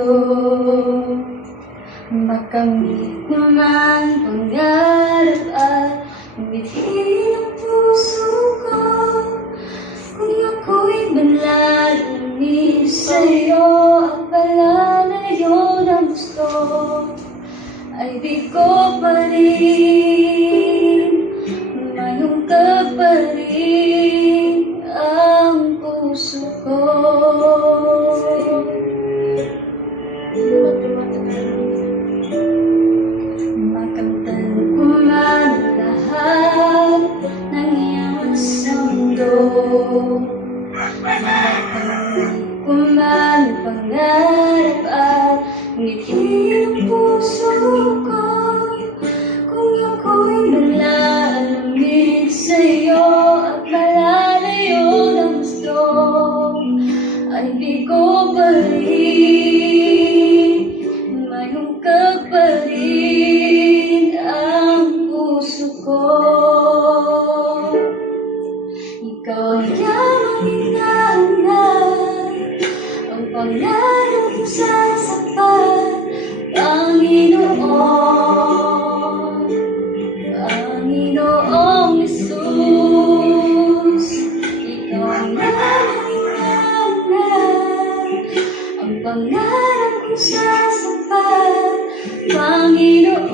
mundo. Makamit naman pangarap at ngiti ng puso ko. Kung ako'y manlalangin sa'yo at palalayo ng gusto, ay di ko pa rin mayungkap pa rin ang puso ko. Makamtan ko man lahat ng iyong sa mundo. Makamtan ko man pangarap at ngiti ng puso ko. Kung ako'y manlalamig sa'yo at malalayo ng gusto, ay di ko pa rin mayungkap pa rin ang puso ko. Ikaw ang yamang hinahanap, ang pangarap kong sasapat, Panginoon, Panginoong Jesus. Ikaw ang yamang hinahanap, ang pangarap kong sasapat, Panginoon,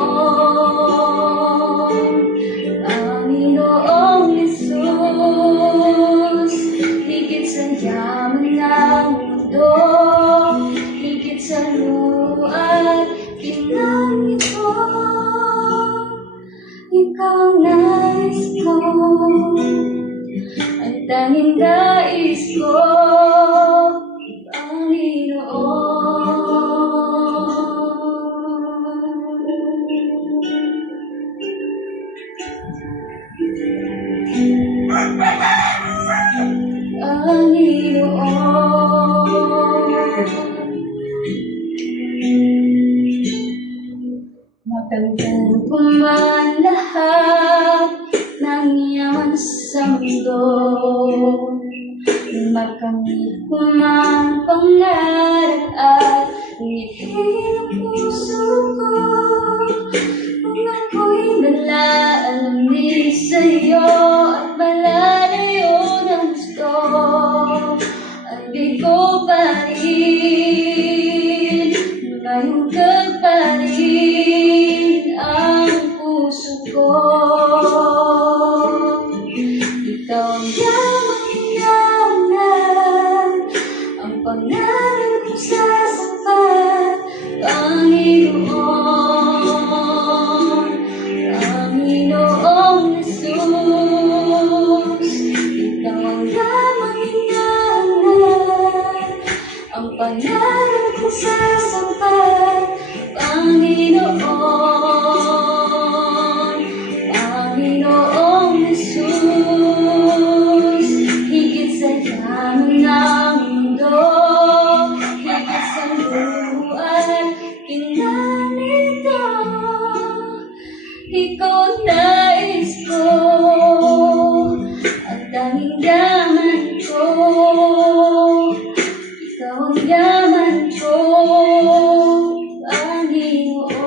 Panginoong Jesus. Higit sa yaman ng mundo, higit sa luat kinang ito, ikaw ang nais ko, ang tanging nais ko, Matanggal ko man lahat ng yaman sa mundo. Makamit ko man pangarap at ngiti ng puso ko. Kung ako'y manlalamig sa'yo at malalayo ng gusto, ay di ko pa rin mayungkap pa rin ang puso ko. Ikaw ang yamang hinahanap, ang pangarap kong sasapat, Panginoon, Panginoong Jesus. Ikaw ang yamang hinahanap, ang pangarap kong sasapat, Panginoon, Panginoong Jesus. Higit sa yaman ng mundo, higit sa luat kinang ito, ikaw ang nais ko, ang tanging yaman ko. Ikaw ang yaman ko, Panginoon.